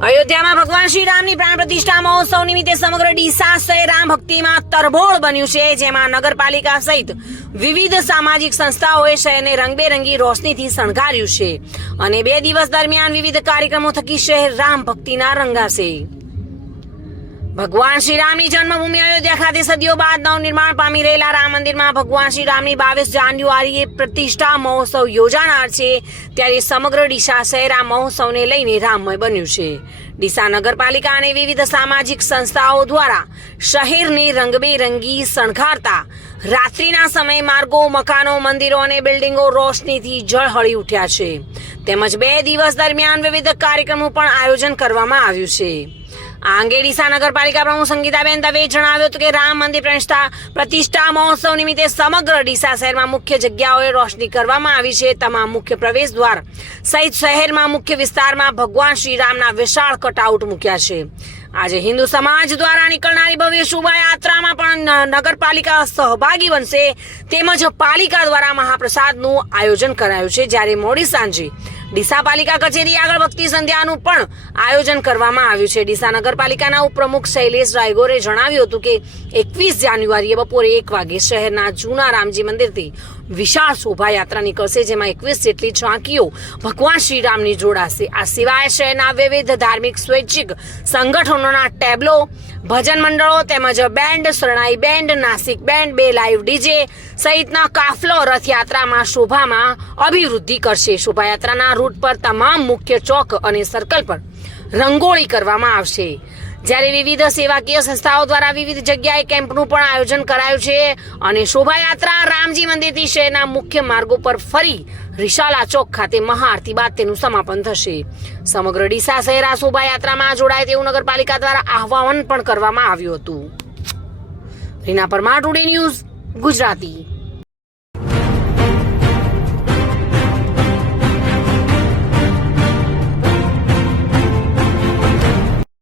અયોધ્યામાં ભગવાન શ્રી રામની પ્રાણ પ્રતિષ્ઠા મહોત્સવ નિમિત્તે સમગ્ર ડીસા શહેર રામ ભક્તિમાં તરબોળ બન્યું છે, જેમાં નગરપાલિકા સહિત વિવિધ સામાજિક સંસ્થાઓએ શહેરને રંગબેરંગી રોશનીથી શણગાર્યું છે અને 2 દિવસ દરમિયાન વિવિધ કાર્યક્રમો થકી શહેર રામ ભક્તિના રંગાશે। ભગવાન શ્રી રામની જન્મભૂમિ અયોધ્યા ખાતે સદીઓ બાદ નવનિર્માણ પામી રહેલા રામ મંદિરમાં ભગવાન શ્રી રામની 22 જાન્યુઆરીએ પ્રતિષ્ઠા મહોત્સવ યોજાનાર છે, ત્યારે સમગ્ર ડીસા શહેર આ મહોત્સવને લઈને રામમય બન્યું છે। ડીસા નગરપાલિકા અને વિવિધ સામાજિક સંસ્થાઓ દ્વારા શહેરને રંગબેરંગી શણગારતા રાત્રિના સમયે માર્ગો, મકાનો, મંદિરો અને બિલ્ડિંગો રોશનીથી ઝળહળી ઉઠ્યા છે, તેમજ 2 દિવસ દરમિયાન વિવિધ કાર્યક્રમો પણ આયોજન કરવામાં આવ્યું છે। આ અંગે ડીસા નગરપાલિકા પ્રમુખ સંગીતાબેન દવેએ જણાવ્યું હતું કે રામ મંદિર પ્રતિષ્ઠા મહોત્સવ નિમિત્તે સમગ્ર ડીસા શહેરમાં મુખ્ય જગ્યાઓએ રોશની કરવામાં આવી છે। તમામ મુખ્ય પ્રવેશ દ્વાર સહિત શહેરમાં મુખ્ય વિસ્તારમાં ભગવાન શ્રી રામના વિશાળ કટઆઉટ મૂક્યા છે। આજે હિન્દુ સમાજ દ્વારા નીકળનારી ભવ્ય શોભાયાત્રામાં પણ નગરપાલિકા સહભાગી બનશે, તેમજ પાલિકા દ્વારા મહાપ્રસાદનું આયોજન કરાયું છે, જ્યારે મોડી સાંજે ડીસા પાલિકા કચેરી આગળ ભક્તિ સંધ્યાનું પણ આયોજન કરવામાં આવ્યું છે। ડીસા નગરપાલિકાના ઉપપ્રમુખ શૈલેષ રાયગોરે જણાવ્યું હતું કે 21 જાન્યુઆરીએ બપોરે 1 વાગે શહેરના જૂના રામજી મંદિરથી વિશાળ શોભાયાત્રા નીકળશે, જેમાં 21 જેટલી ઝાંકીઓ ભગવાન શ્રી રામની જોડાશે। આ સિવાય શહેરના વિવિધ ધાર્મિક સ્વૈચ્છિક સંગઠનોના ટેબ્લો, ભજન મંડળો તેમજ બેન્ડ, શરણાઈ band, Nashik band, 2 live DJ સહિતના કાફલો રથયાત્રામાં શોભામાં અભિવૃદ્ધિ કરશે। શોભાયાત્રાના રૂટ પર તમામ મુખ્ય ચોક અને સર્કલ પર રંગોળી કરવામાં આવશે, જ્યારે વિવિધ સેવાકીય સંસ્થાઓ દ્વારા વિવિધ જગ્યાએ કેમ્પનું પણ આયોજન કરાયું છે અને શોભાયાત્રા રામજી મંદિરથી શહેરના મુખ્ય માર્ગો પર ફરી રિશાલા ચોક ખાતે મહાઆરતી બાદ તેનું સમાપન થશે। સમગ્ર ડીસા શહેર આ શોભાયાત્રામાં જોડાય તેવું નગરપાલિકા દ્વારા આહ્વાન પણ કરવામાં આવ્યું હતું। Reena Parmar, today news, Gujarati.